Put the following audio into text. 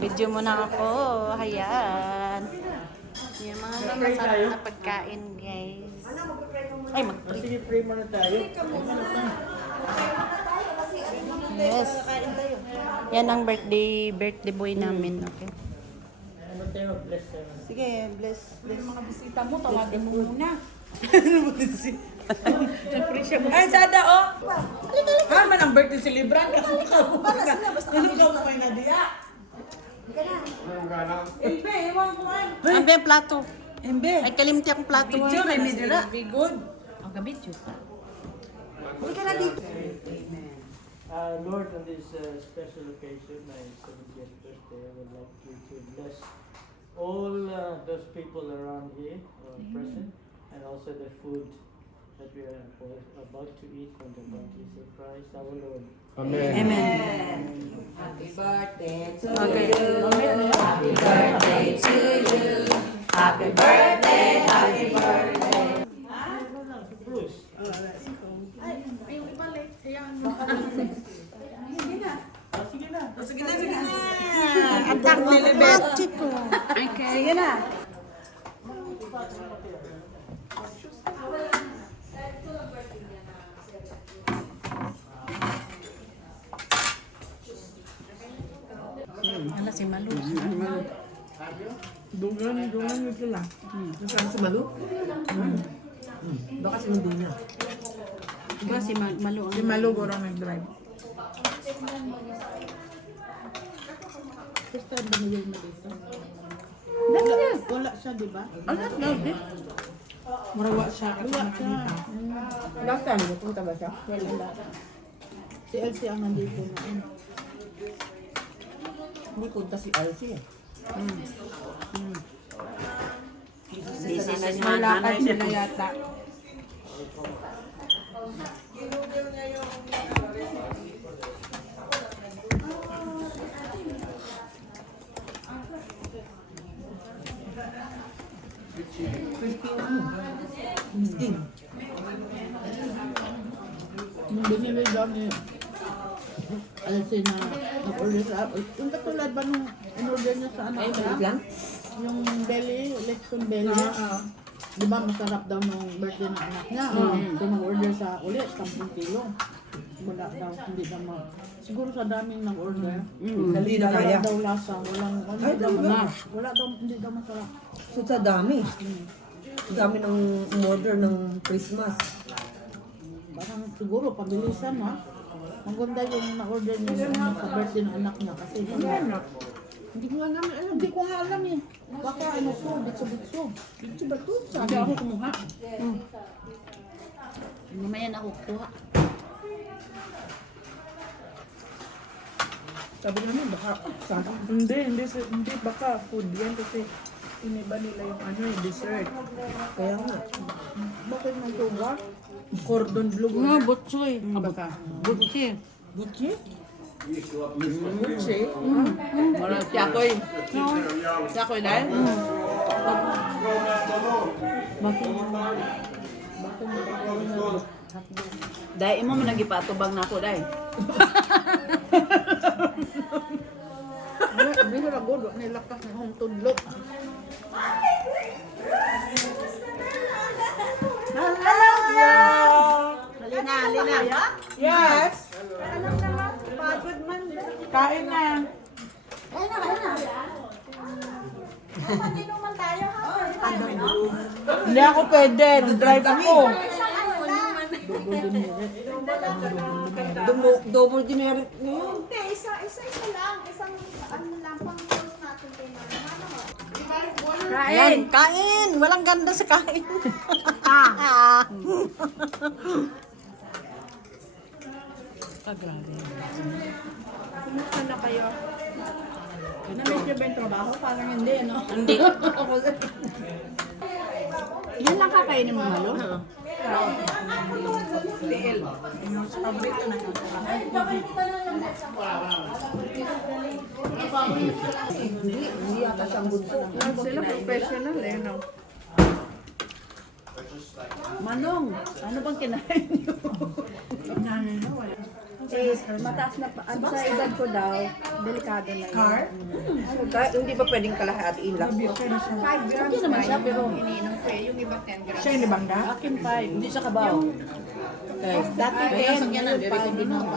Video mo na ako. Ayan. Yung mga masarap na pagkain, guys. Ay, mag-pray. Sige, pray muna tayo. Yes. Yan ang birthday boy namin. Okay. Ano tayo? Bless tayo. Sige, bless. Mga bisita mo, tawagin mo muna. Siyempre siya. Ay, Dada, oh! Ah, man ang birthday celebrant. Ano ka mo kay Nadia? Embe, iwan ko man. Ang yung plato. Embe. Ay, kalimti akong plato. Video kay Midira. Be good. Ang kabidyo. Lord, on this special occasion, my 70th birthday, I would like you to bless all those people around here present, and also the food that we are about to eat from the bounties of Christ our Lord. Amen. Happy birthday to Okay. Happy birthday to you. Happy birthday, happy birthday. Bruce. Sige na. Sige na, sige na. Ang tang nilibet. Chico. Okay. Sige na. Ala si Malu. Dungan nyo sila. Saan si Malu? Baka sinundo niya. Diba si Malu? Si Malu guro nag-drive. First time ba niya yung dito? Wala siya, di ba? Wala siya. Marawa siya. Wala siya. Last time, punta ba siya? Wala. Si Elsie ang nandito na. Hindi punta si Elsie eh. Busy na si Malakad sila yata. Miskin. Nung binili daw ni Elsie na nag-order sa yung katulad ba nung in-order niya sa anak niya? Yung belly, election belly. Di ba masarap daw nung birthday ng anak niya? So nag-order sa ulit, 10 kilo. Wala daw, hindi naman. Siguro sa daming nag-order. Hindi na kaya. Wala daw lasa, walang Ay, talaga? wala daw, hindi daw masarap. So, sa dami. Dami ng order ng Christmas. Parang siguro pabilisan ha. Maganda yung na-order niya sa birthday ng anak niya kasi hindi ko nga namin alam. Hindi ko nga alam eh. Baka ano ko, bitso-bitso. Bitso ba ito? Sabi ako kumuha. Mamaya na ako kuha. Sabi namin baka, sabi. Hindi baka food yan kasi iniba nila yung ano yung dessert. Kaya nga. Bakit may tuwa? Cordon bleu. Nga, butsoy. Baka. Butsi. Butchi? Butchi? Marang tiyakoy. Tiyakoy dahil? Dahil imo mo nagipatubang na ako dahil. Hindi ko lang gulo. Nilakas na hong tudlo. Halina, halina. Yes! Kain na. Hindi ako pwede. Drive ako. Double demerit ngayon. Hindi, isa lang. Isang ano lang, pang-close natin kay Mama. Kain! Kain! Walang ganda sa kain. Grabe. Kumusta na kayo? Na-miss niyo ba yung trabaho? Parang hindi, no? Hindi. Yan lang kakainin mo, Malo? Hindi yata siyang bunso. Sila professional eh, no? Manong, ano bang kinain niyo? Kinain na, wala. mataas na pa. Ano sa edad ko daw, delikado na yun. Car? Hindi ba pwedeng kalahatiin lang? 5 grams Okay naman siya, pero iniinom ko eh. Yung iba 10 grams. Siya yung nabangga? akin 5. Hindi siya kabaw. Dati 10, ngayon 5.